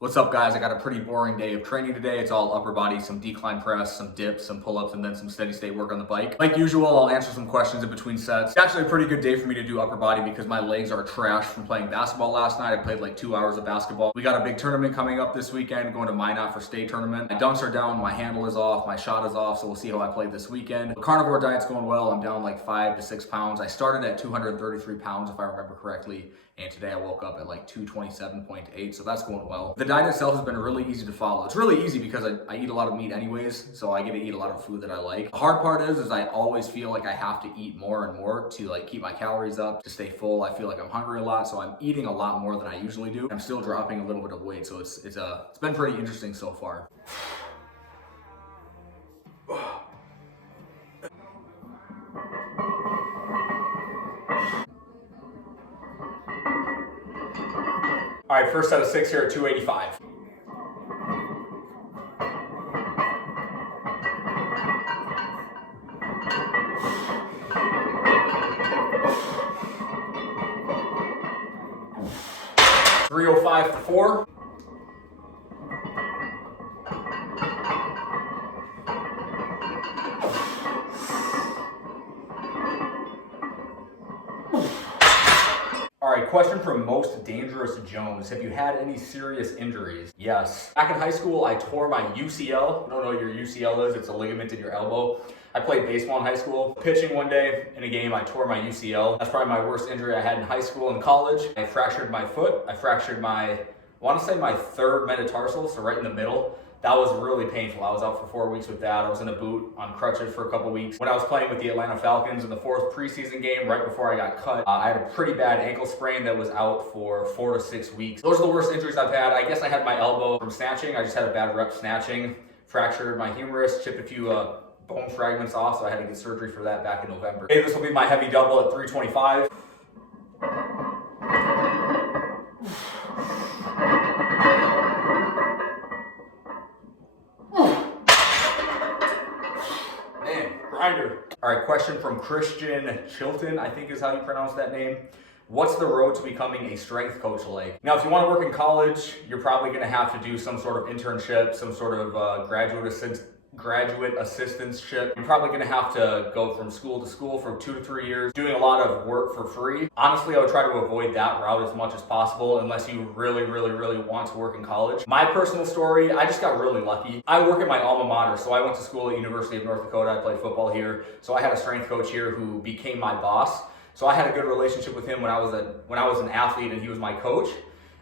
What's up, guys? I got a pretty boring day of training today. It's all upper body, some decline press, some dips, some pull-ups, and then some steady state work on the bike. Like usual, I'll answer some questions in between sets. It's actually a pretty good day for me to do upper body because my legs are trash from playing basketball last night. I played like 2 hours of basketball. We got a big tournament coming up this weekend, going to Minot for state tournament. My dunks are down, my handle is off, my shot is off, so we'll see how I play this weekend. The carnivore diet's going well. I'm down like 5 to 6 pounds. I started at 233 pounds, if I remember correctly. And today I woke up at like 227.8, so that's going well. The diet itself has been really easy to follow. It's really easy because I eat a lot of meat anyways, so I get to eat a lot of food that I like. The hard part is I always feel like I have to eat more and more to like keep my calories up, to stay full. I feel like I'm hungry a lot, so I'm eating a lot more than I usually do. I'm still dropping a little bit of weight, so it's been pretty interesting so far. All right, first set of 6 here at 285. $305 for 4. All right, question from Most Dangerous Jones. Have you had any serious injuries? Yes. Back in high school, I tore my UCL. I don't know what your UCL is. It's a ligament in your elbow. I played baseball in high school. Pitching one day in a game, I tore my UCL. That's probably my worst injury I had in high school and college. I fractured my foot. I fractured my, I want to say my third metatarsal, so right in the middle. That was really painful. I was out for 4 weeks with that. I was in a boot on crutches for a couple weeks. When I was playing with the Atlanta Falcons in the 4th preseason game, right before I got cut, I had a pretty bad ankle sprain that was out for 4 to 6 weeks. Those are the worst injuries I've had. I guess I had my elbow from snatching. I just had a bad rep snatching, fractured my humerus, chipped a few bone fragments off, so I had to get surgery for that back in November. Okay, this will be my heavy double at 325. All right, question from Christian Chilton, I think is how you pronounce that name. What's the road to becoming a strength coach like? Now, if you want to work in college, you're probably going to have to do some sort of internship, some sort of graduate assistantship. You're probably going to have to go from school to school for 2 to 3 years, doing a lot of work for free. Honestly, I would try to avoid that route as much as possible unless you really want to work in college. My personal story, I just got really lucky. I work at my alma mater, so I went to school at University of North Dakota. I played football here, so I had a strength coach here who became my boss. So I had a good relationship with him when I was an athlete and he was my coach.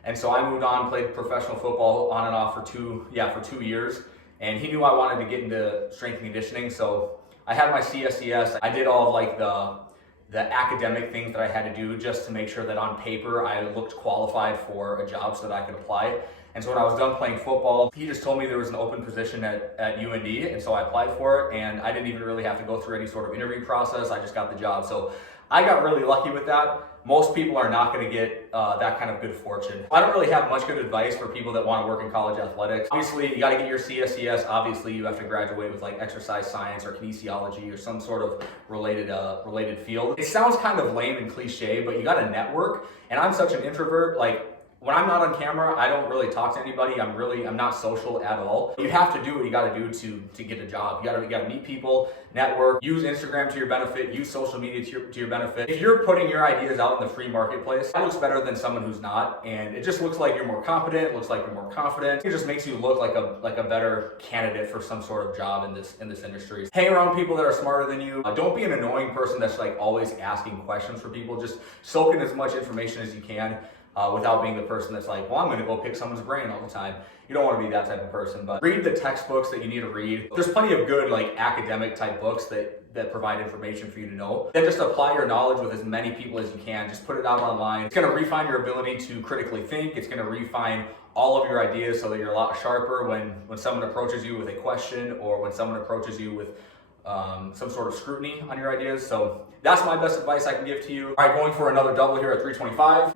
And so I moved on, played professional football on and off for 2 years. And he knew I wanted to get into strength and conditioning, so I had my CSCS. I did all of like the academic things that I had to do just to make sure that on paper I looked qualified for a job so that I could apply. And so when I was done playing football, he just told me there was an open position at UND, and so I applied for it, and I didn't even really have to go through any sort of interview process. I just got the job. So I got really lucky with that. Most people are not going to get that kind of good fortune. I don't really have much good advice for people that want to work in college athletics. Obviously, you got to get your CSCS. Obviously, you have to graduate with like exercise science or kinesiology or some sort of related field. It sounds kind of lame and cliche, but you got to network. And I'm such an introvert. Like, when I'm not on camera, I don't really talk to anybody. I'm not social at all. You have to do what you got to do to get a job. You got to meet people, network, use Instagram to your benefit, use social media to your benefit. If you're putting your ideas out in the free marketplace, that looks better than someone who's not, and it just looks like you're more competent. It looks like you're more confident. It just makes you look like a better candidate for some sort of job in this industry. Hang around people that are smarter than you. Don't be an annoying person that's like always asking questions for people. Just soak in as much information as you can. Without being the person that's like, well, I'm going to go pick someone's brain all the time. You don't want to be that type of person, but read the textbooks that you need to read. There's plenty of good like academic type books that provide information for you to know. Then just apply your knowledge with as many people as you can. Just put it out online. It's going to refine your ability to critically think. It's going to refine all of your ideas so that you're a lot sharper when someone approaches you with a question or when someone approaches you with some sort of scrutiny on your ideas. So that's my best advice I can give to you. All right, going for another double here at 325.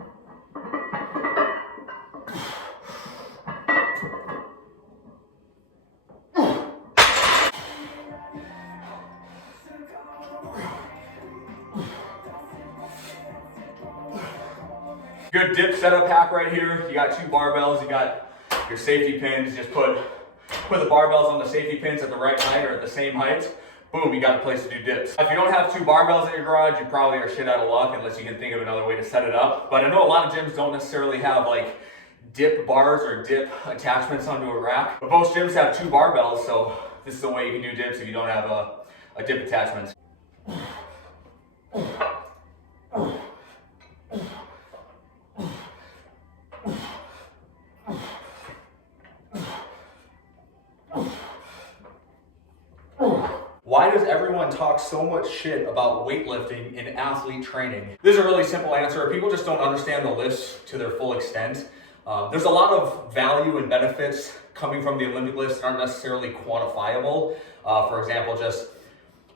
Good dip setup hack right here. You got 2 barbells, you got your safety pins, just put the barbells on the safety pins at the right height or at the same height. Boom, you got a place to do dips. If you don't have 2 barbells in your garage, you probably are shit out of luck unless you can think of another way to set it up. But I know a lot of gyms don't necessarily have like dip bars or dip attachments onto a rack. But most gyms have 2 barbells, so this is the way you can do dips if you don't have a dip attachment. Why does everyone talk so much shit about weightlifting in athlete training? This is a really simple answer. People just don't understand the lifts to their full extent. There's a lot of value and benefits coming from the Olympic lifts that aren't necessarily quantifiable. For example, just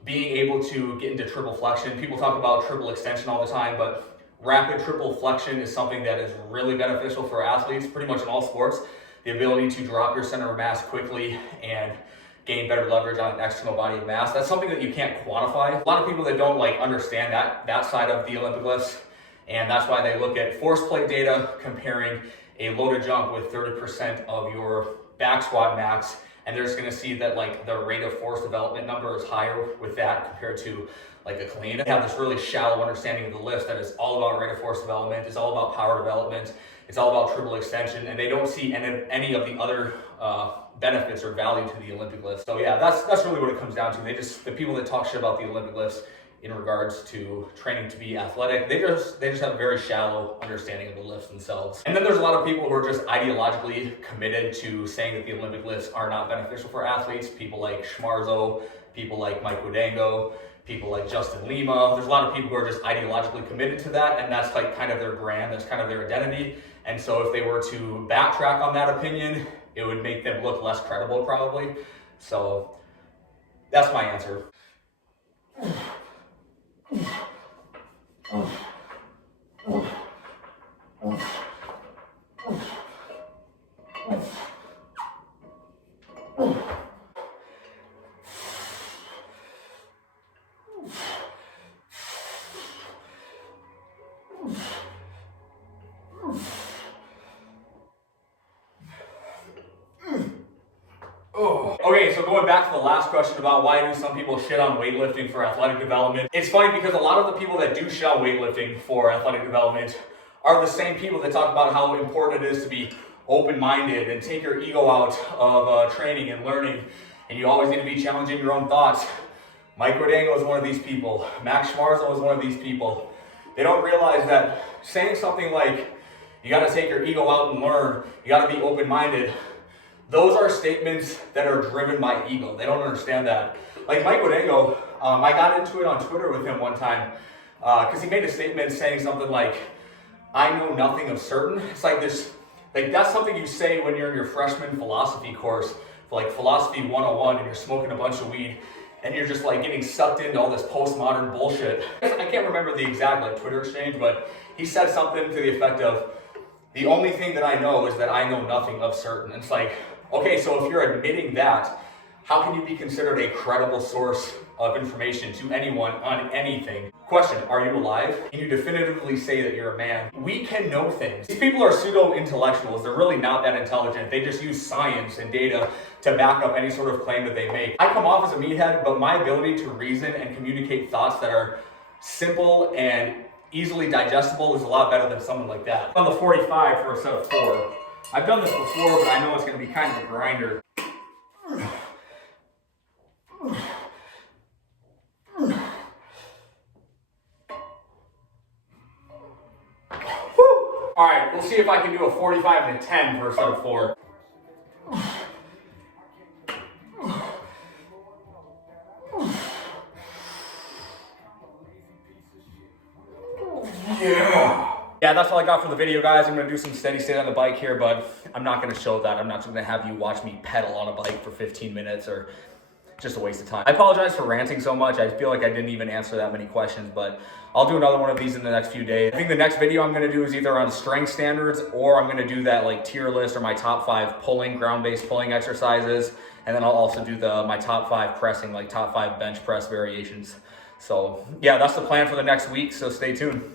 being able to get into triple flexion. People talk about triple extension all the time, but rapid triple flexion is something that is really beneficial for athletes, pretty much in all sports. The ability to drop your center of mass quickly and gain better leverage on an external body of mass. That's something that you can't quantify. A lot of people that don't like understand that side of the Olympic lifts, and that's why they look at force plate data comparing a loaded jump with 30% of your back squat max, and they're just gonna see that like the rate of force development number is higher with that compared to like a clean. They have this really shallow understanding of the lifts that is all about rate of force development, it's all about power development, it's all about triple extension, and they don't see any of the other benefits or value to the Olympic lifts. So yeah, that's really what it comes down to. The people that talk shit about the Olympic lifts in regards to training to be athletic, they just have a very shallow understanding of the lifts themselves. And then there's a lot of people who are just ideologically committed to saying that the Olympic lifts are not beneficial for athletes. People like Schmarzo, people like Mike Wodango, people like Justin Lima. There's a lot of people who are just ideologically committed to that, and that's like kind of their brand, that's kind of their identity. And so if they were to backtrack on that opinion, it would make them look less credible probably. So that's my answer. Okay, so going back to the last question about why do some people shit on weightlifting for athletic development. It's funny because a lot of the people that do shit on weightlifting for athletic development are the same people that talk about how important it is to be open-minded and take your ego out of training and learning, and you always need to be challenging your own thoughts. Mike Wodango is one of these people. Max Schmarzo is one of these people. They don't realize that saying something like, you gotta take your ego out and learn, you gotta be open-minded, those are statements that are driven by ego. They don't understand that. Like Mike Wodango, I got into it on Twitter with him one time because he made a statement saying something like, I know nothing of certain. It's like this, like that's something you say when you're in your freshman philosophy course, for like philosophy 101, and you're smoking a bunch of weed and you're just like getting sucked into all this postmodern bullshit. I can't remember the exact like Twitter exchange, but he said something to the effect of, the only thing that I know is that I know nothing of certain. It's like, okay, so if you're admitting that, how can you be considered a credible source of information to anyone on anything? Question, are you alive? Can you definitively say that you're a man? We can know things. These people are pseudo-intellectuals. They're really not that intelligent. They just use science and data to back up any sort of claim that they make. I come off as a meathead, but my ability to reason and communicate thoughts that are simple and easily digestible is a lot better than someone like that. On the 45 for a set of 4. I've done this before, but I know it's going to be kind of a grinder. All right, we'll see if I can do a 45 and a 10 for a set of 4. Yeah, that's all I got for the video, guys. I'm gonna do some steady state on the bike here, but I'm not gonna show that. I'm not just gonna have you watch me pedal on a bike for 15 minutes or just a waste of time. I apologize for ranting so much. I feel like I didn't even answer that many questions, but I'll do another one of these in the next few days. I think the next video I'm gonna do is either on strength standards, or I'm gonna do that like tier list or my top 5 pulling, ground-based pulling exercises. And then I'll also do my top 5 pressing, like top 5 bench press variations. So yeah, that's the plan for the next week, so stay tuned.